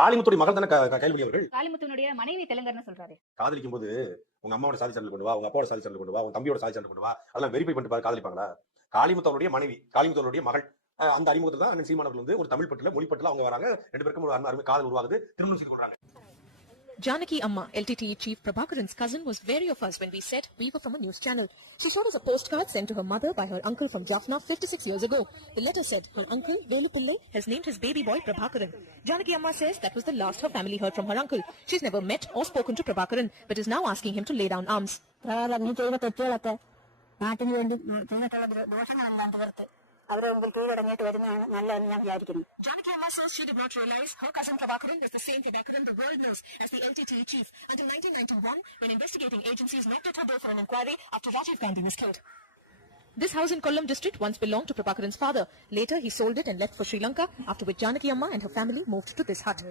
காளிமுத்துடைய மகள் தானே கைல்விழி அவர்கள். காளிமுத்துனுடைய மனைவி தெலுங்கர்னு சொல்றாரு. காதலிக்கும் போது உங்க அம்மாவோட சாதி சான்றிதழ் கொண்டு வா, உங்க அப்பாவோட சாதி சான்றிதழ் கொண்டு வா, உங்க தம்பியோட சாதி சான்றிதழ் கொண்டு வா, அதெல்லாம் வெரிஃபை பண்ணிட்டு பாரு காதலிப்பாங்களா? காளிமுத்துவனுடைய மனைவி, காளிமுத்துவனுடைய மகள். அந்த அறிமுகத்துல தான் அண்ணன் சீமானவர்கள் வந்து ஒரு தமிழ் பட்டுல மொழி பட்டுல அவங்க வராங்க. ரெண்டு பேருக்கும் ஒரு அருமை காதல் உருவாகுது. திருமணம் செய்து கொள்றாங்க. Janaki Amma, LTTE Chief Prabhakaran's cousin, was wary of us when we said we were from a news channel. She showed us a postcard sent to her mother by her uncle from Jaffna 56 years ago. The letter said her uncle, Velu Pillai, has named his baby boy Prabhakaran. Janaki Amma says that was the last her family heard from her uncle. She's never met or spoken to Prabhakaran, but is now asking him to lay down arms. Janaki Amma says she did not realize her cousin Prabhakaran is the same Prabhakaran the world knows as the LTTE chief until 1991, when investigating agencies knocked at her door for an inquiry after Rajiv Gandhi was killed. This house in Kollam district once belonged to Prabhakaran's father. Later he sold it and left for Sri Lanka, after which Janaki Amma and her family moved to this hut.